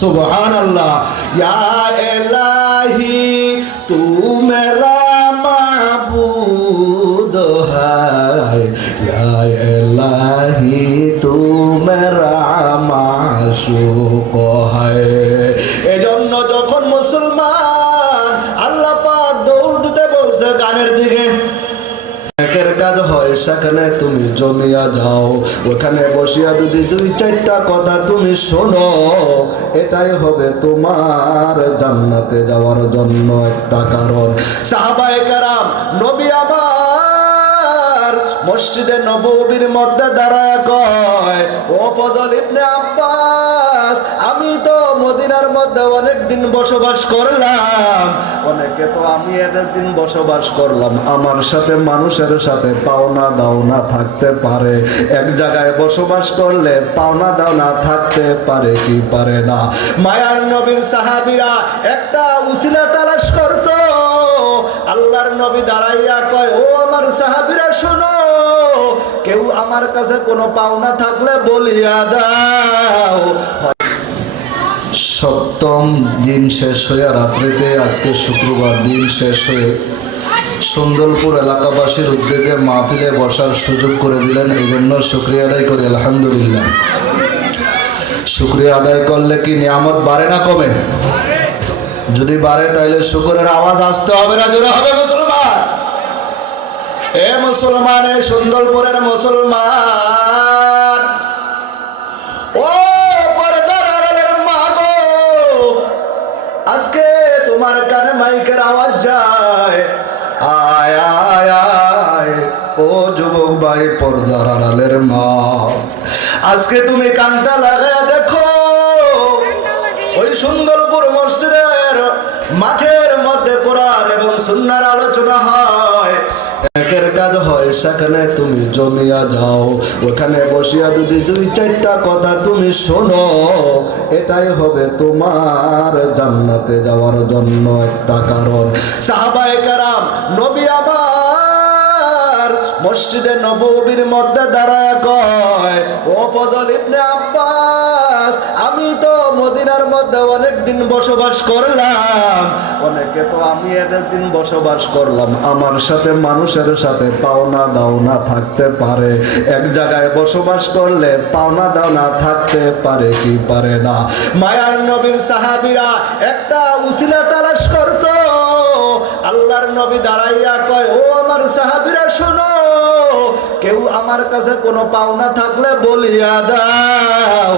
সুবহান আল্লাহ ইয়া এলাহি তু মেরা মাবুদ হায়। ইয়া এলাহি তু মেরা মাশুক হায়। এজন্য যখন মুসলমান আল্লাহ পাক দৌড় দিতে বলছে, গানের দিকে কাজ হয়, সেখানে তুমি জমিয়া যাও। ওখানে বসিয়া যদি দুই চারটা কথা তুমি শোনো, এটাই হবে তোমার জান্নাতে যাওয়ার জন্য একটা কারণ। সাহাবায়ে কারাম, নবী আমার মসজিদে নববীর মধ্যে দাঁড়ায় কয়, ও ফজল ইবনে আব্বাস, আমি তো মদিনার মধ্যে অনেক দিন বসবাস করলাম। অনেকে তো আমি এদের দিন বসবাস করলাম। আমার সাথে মানুষের সাথে পাওনা দাওনা থাকতে পারে। এক জায়গায় বসবাস করলে পাওনা দাওনা থাকতে পারে কি পারে না? মায়ার নবীর সাহাবীরা একটা উসিলা তালাশ করতো। আল্লাহর নবী দাঁড়াইয়া কয়, ও আমার সাহাবীরা, শোনো কেউ আমার কাছে কোনো পাওনা থাকলে বলিয়া দাও। সপ্তম দিন শেষ হয়ে রাত্রিতে আজকে শুক্রবার দিন শেষ হয়ে সুন্দরপুর এলাকাবাসীর উদ্যোগে মাহফিলে বসার সুযোগ করে দিলেন। এই জন্য শুক্রিয়া আদায় করি, আলহামদুলিল্লাহ। শুক্রিয়া আদায় করলে কি নিয়ামত বাড়ে না কমে? যদি বাড়ে তাহলে শুকরের আওয়াজ আসতে হবে না, জোরে হবে মুসলমান। এ মুসলমান এ সুন্দরপুরের মুসলমান। ও আজকে তোমার কানে মাইকের আওয়াজ যায়। আয় আয়, ও যুবক ভাই, পর্দার আড়ালের মা। আজকে তুমি কানটা লাগায় দেখো, ওই সুন্দরপুর মসজিদের মাঠের মধ্যে কোরআন এবং সুন্নার আলোচনা হয়। একের কাজ হয়, সেখানে তুমি জমিয়া যাও। ওখানে বসিয়া যদি দুই চারটা কথা তুমি শোনো, এটাই হবে তোমার জান্নাতে যাওয়ার জন্য একটা কারণ। সাহাবায়ে কারাম, নবী আমার মসজিদে নববীর মধ্যে দাঁড়ায় কয়, ও ফজল ইবনে আব্বাস, আমি তো মদিনার মধ্যে অনেক দিন বসবাস করলাম। অনেকে তো আমি এদের দিন বসবাস করলাম, আমার সাথে মানুষের সাথে পাওনা দাওনা থাকতে পারে। এক জায়গায় বসবাস করলে পাওনা দাওনা থাকতে পারে কি পারে না? মায়ার নবীর সাহাবীরা একটা উসিলা তালাশ করতো, আল্লাহর নবী দাঁড়াইয়া কয়, ও আমার সাহাবিরা, শোনো, কেউ আমার কাছে কোনো পাওনা থাকলে বলিয়া দাও।